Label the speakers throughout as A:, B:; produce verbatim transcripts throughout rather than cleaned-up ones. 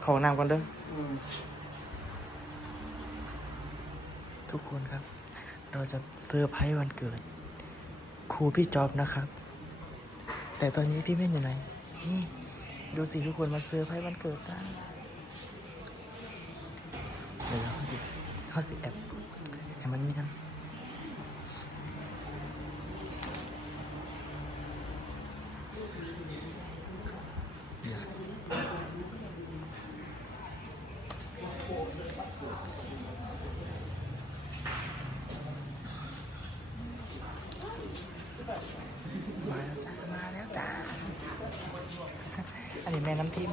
A: ขอน้ำก่อนเด้อทุกคนครับ เราจะเซอร์ไพรส์วันเกิดครูพี่จอบนะครับ แต่ตอนนี้พี่เม่นอยู่ไหนนี่ดูสิทุกคนมาเซอร์ไพรส์วันเกิดกันเดี๋ยวเขาสิเขาสิแอบแอบมันนี่กันมาแล้วจ้ามาแล้วจ้าอันนี้แม่น้ำทิม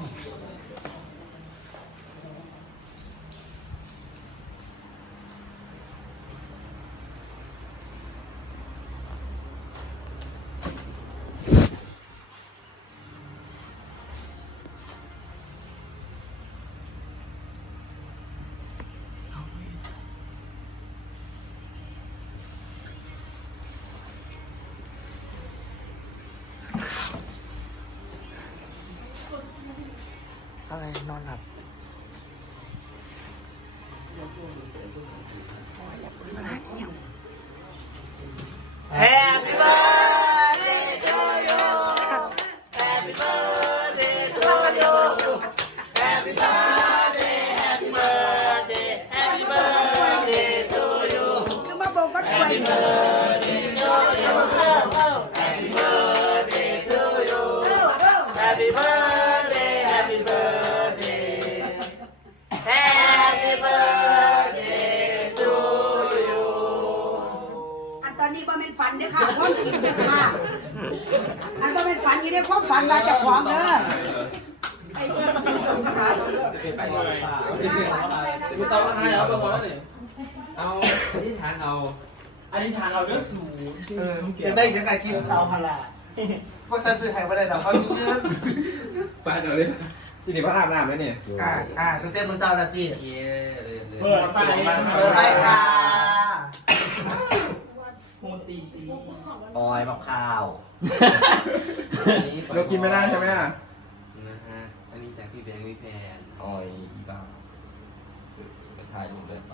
A: อะไรนอนหลับแฮปปี้เบิร์ดเดย์ทูยูแฮปปี้เบิร์ดเดย์ทูยูแฮปปี้เบิร์ดเดย์แฮปปี้เบิร์ดเดย์แฮปปี้เบิร์ดเดย์ทูยูคือมาบอกว่าป่วยแฮปปี้เบิร์ดเดย์ทูยูแฮปปี้เบิร์ดเดย์ทูยูแฮปปี้เบิร์ดเดย์แฮปปี้เบิร์ดเดย์Happy birthday to you
B: อันตอนนี้ว่าเป็นฝันเด้อค่ะความจริงเด้อค่ะอันต้องเป็นฝันอยู่ในความฝันมาจากความเด้อ
C: กูตอบมาให้แล้วไปหมดแล้วนี่เอาอธิษฐานเอา
D: อธิษฐานเราเลือกสูง
A: จะได้ยังไงกินเตาฮาลาพวกซื้อใครไม่ได้หรอกเขาเยอะ
C: ไปเดี๋ยวนี้
E: สิริพัฒน์อาบน้ำไหมเนี่ย
A: อ่าอ่าตั้งแต่มื้อเช้าแล้วจี
C: เย้เลยเลย
D: เปิดไฟ
A: เออไปค่ะ
D: โมจีตี
E: ออยมะพร้าว
C: อันนี้
E: เรากินไม่ได้ใช่ไหมอ่ะ
C: นะฮะอันนี้จากพี่แบงค์พี่แพน
E: ออยอีบ้าไปถ่ายรูปเลยป่ะ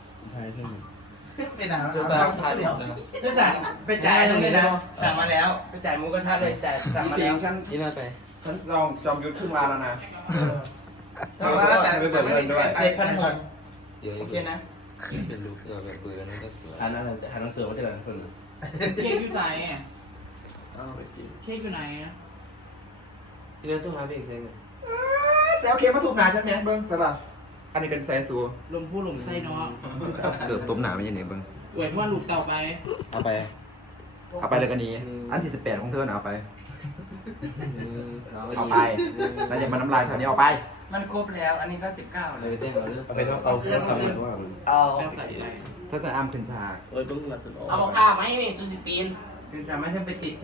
A: ไปไหน
E: จะไปถ่ายรูปเลย
A: ไปสั่งไปจ่ายตรงนี้นะสั่งมาแล้ว
E: ไปจ่ายหมูกระทะเลยแต่สั่งมาแล้วฉัน
C: นี่น่าไป
E: ฉันจองจอมยุทธครึ่งร้านแล้วนะ
A: แต่ว่าแต่ไม่ถึงเจ็ดพันหก
C: เดี๋ยว
A: โอเคนะ
C: เป็นลูกเสือแบบเบื่อนี่ก็สวย
E: ทานนั่นทานหนังสือว่าจะอะไรคน
D: เค้กอยู่ไหนอ่ะ
E: เอาไปกิน
D: เค้กอยู่ไหนอ่ะ
C: พี่เล่นตู้หาเพลงเซ็งเลย
E: แซวเค้กมาถูกหนาฉันไหมเบิ้งสลับอันนี้เป็นแฟนตัว
D: ลมผู้หลงไส้เนาะ
E: เกือบต้มหนาไม่ใช่เนี่ยเบิ้ง
D: อวยพ่อลูกเต่าไป
E: เอาไป เอาไปเลยกันนี้อันที่สิบแปดของเธอเอาไป เอาไปแล้วจะมาน้ำลายแถวนี้เอาไป
D: มันครบแล้วอันนี้ก็สิบเก้า
C: เล
D: เลย ย
C: เต้นเอาเรื่อง
E: เอาไปต้องเอาเครื่องทำด้วย
A: เอา
D: แป้งใส่อะไร
E: ถ้าจะอ้ามขึ้นฉาก
D: เอาบอกข้าวไหมนี่จุดสิบปีน
A: ถึงจะไม่ใช่ไปติด